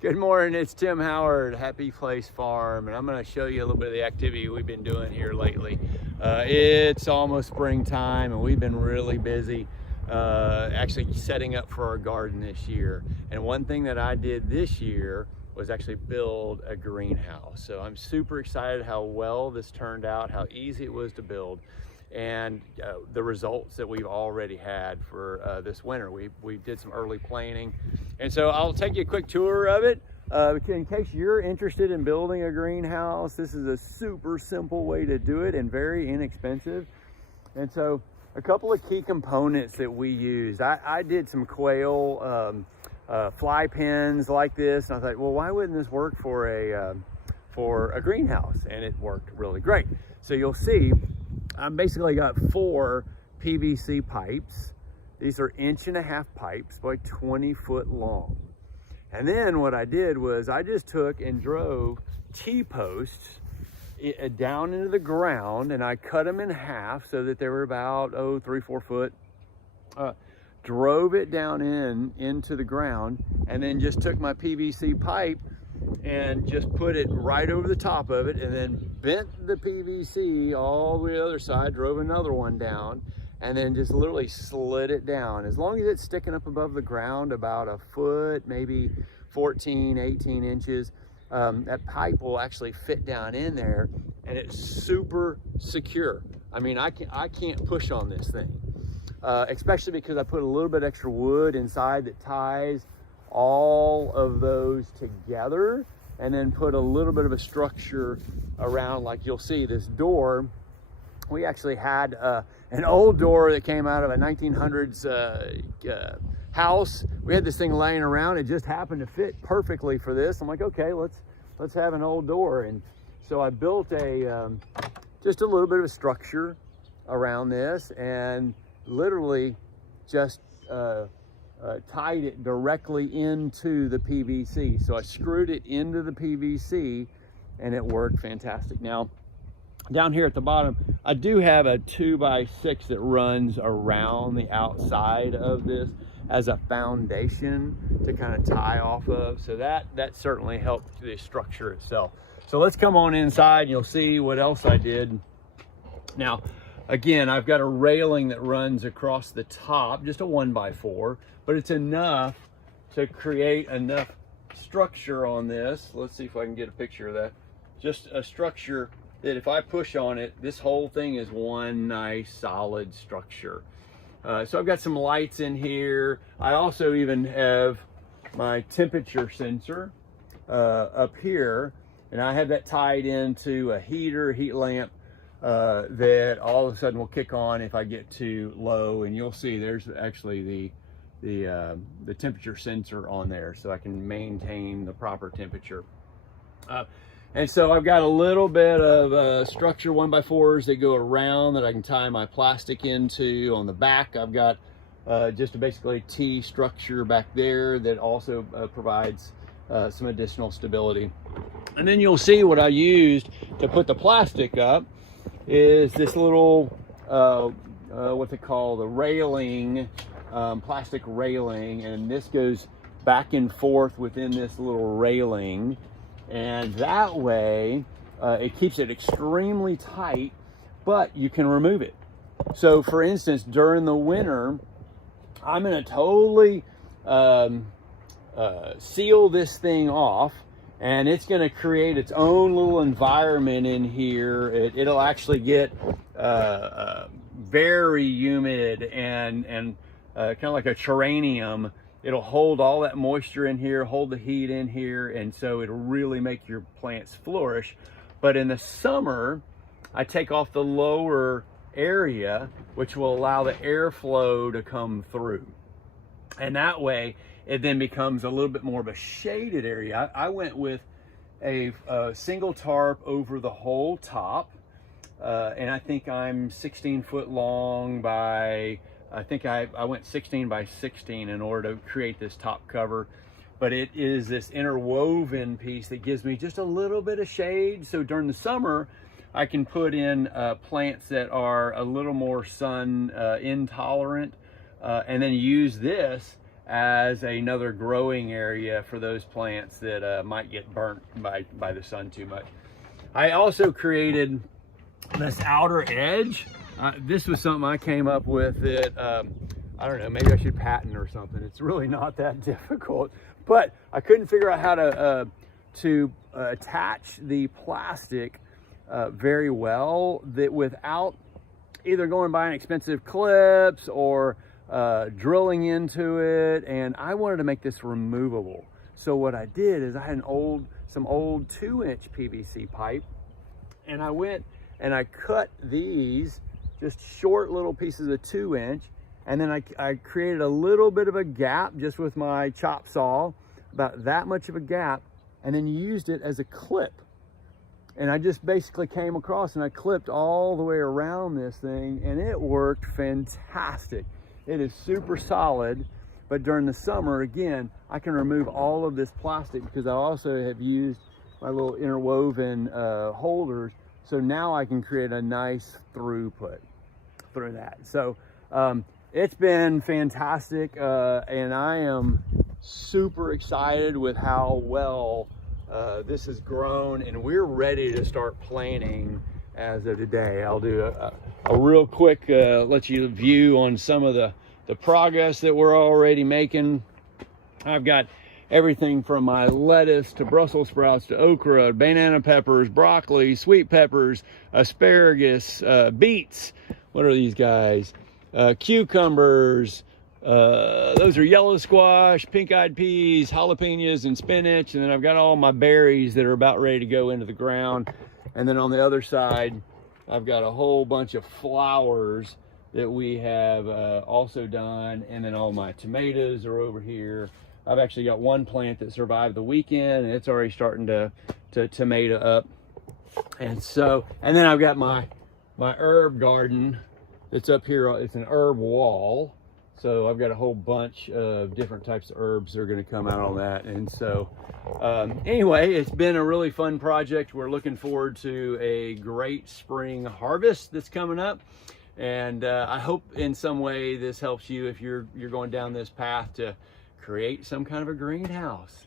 Good morning, it's Tim Howard, Happy Place Farm, and I'm going to show you a little bit of the activity we've been doing here lately. It's almost springtime and we've been really busy actually setting up for our garden this year. And one thing that I did this year was actually build a greenhouse. So I'm super excited how well this turned out, how easy it was to build, and the results that we've already had for this winter. We did some early planting, and so I'll take you a quick tour of it. In case you're interested in building a greenhouse, this is a super simple way to do it and very inexpensive. And so a couple of key components that we used. I did some quail fly pens like this, and I thought, well, why wouldn't this work for a greenhouse? And it worked really great. So you'll see I basically got 4 PVC pipes. These are 1.5 inch pipes by 20 foot long. And then what I did was I just took and drove T-posts down into the ground, and I cut them in half so that they were about 3-4 foot. Drove it down into the ground, and then just took my PVC pipe and just put it right over the top of it, and then bent the PVC all the other side, drove another one down, and then just literally slid it down. As long as it's sticking up above the ground about a foot, maybe 14, 18 inches, that pipe will actually fit down in there, and it's super secure. I mean, I can't push on this thing, especially because I put a little bit extra wood inside that ties all of those together, and then put a little bit of a structure around. Like you'll see this door, we actually had an old door that came out of a 1900s house. We had this thing laying around, it just happened to fit perfectly for this. I'm like, okay, let's have an old door. And so I built just a little bit of a structure around this, and literally just tied it directly into the PVC. So I screwed it into the PVC, and it worked fantastic. Now, down here at the bottom, I do have a 2x6 that runs around the outside of this as a foundation to kind of tie off of. So that certainly helped the structure itself. So let's come on inside and you'll see what else I did. Now, again, I've got a railing that runs across the top, just a 1x4, but it's enough to create enough structure on this. Let's see if I can get a picture of that. Just a structure that if I push on it, this whole thing is one nice solid structure. So I've got some lights in here. I also even have my temperature sensor up here, and I have that tied into a heat lamp that all of a sudden will kick on if I get too low. And you'll see there's actually the temperature sensor on there, so I can maintain the proper temperature. And so I've got a little bit of structure 1x4s that go around that I can tie my plastic into. On the back, I've got just basically T structure back there that also provides some additional stability. And then you'll see what I used to put the plastic up is this little, what they call the railing, plastic railing, and this goes back and forth within this little railing. And that way, it keeps it extremely tight, but you can remove it. So for instance, during the winter, I'm gonna totally seal this thing off, and it's gonna create its own little environment in here. It'll actually get very humid and kind of like a terrarium. It'll hold all that moisture in here, hold the heat in here, and so it'll really make your plants flourish. But in the summer, I take off the lower area, which will allow the airflow to come through. And that way, it then becomes a little bit more of a shaded area. I went with a single tarp over the whole top, and I think I'm 16 foot long by, I think I went 16 by 16 in order to create this top cover. But it is this interwoven piece that gives me just a little bit of shade. So during the summer, I can put in plants that are a little more sun intolerant, and then use this as another growing area for those plants that might get burnt by the sun too much. I also created this outer edge. This was something I came up with that, I don't know, maybe I should patent or something. It's really not that difficult, but I couldn't figure out how to attach the plastic very well, that without either going buying expensive clips or drilling into it. And I wanted to make this removable. So what I did is I had some old 2-inch PVC pipe, and I went and I cut these just short little pieces of 2-inch, and then I created a little bit of a gap just with my chop saw, about that much of a gap, and then used it as a clip. And I just basically came across and I clipped all the way around this thing, and it worked fantastic. It is super solid, but during the summer, again, I can remove all of this plastic because I also have used my little interwoven holders. So now I can create a nice throughput through that. So it's been fantastic, and I am super excited with how well this has grown, and we're ready to start planting as of today. I'll do a real quick let you view on some of the progress that we're already making. I've got everything from my lettuce to Brussels sprouts to okra, banana peppers, broccoli, sweet peppers, asparagus, beets. What are these guys? Cucumbers. Those are yellow squash, pink-eyed peas, jalapenos, and spinach. And then I've got all my berries that are about ready to go into the ground. And then on the other side, I've got a whole bunch of flowers that we have also done. And then all my tomatoes are over here. I've actually got one plant that survived the weekend, and it's already starting to tomato up. And so, and then I've got my herb garden that's up here. It's an herb wall. So I've got a whole bunch of different types of herbs that are going to come out on that. And so anyway, it's been a really fun project. We're looking forward to a great spring harvest that's coming up. And I hope in some way this helps you if you're going down this path to create some kind of a greenhouse.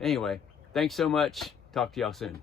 Anyway, thanks so much. Talk to y'all soon.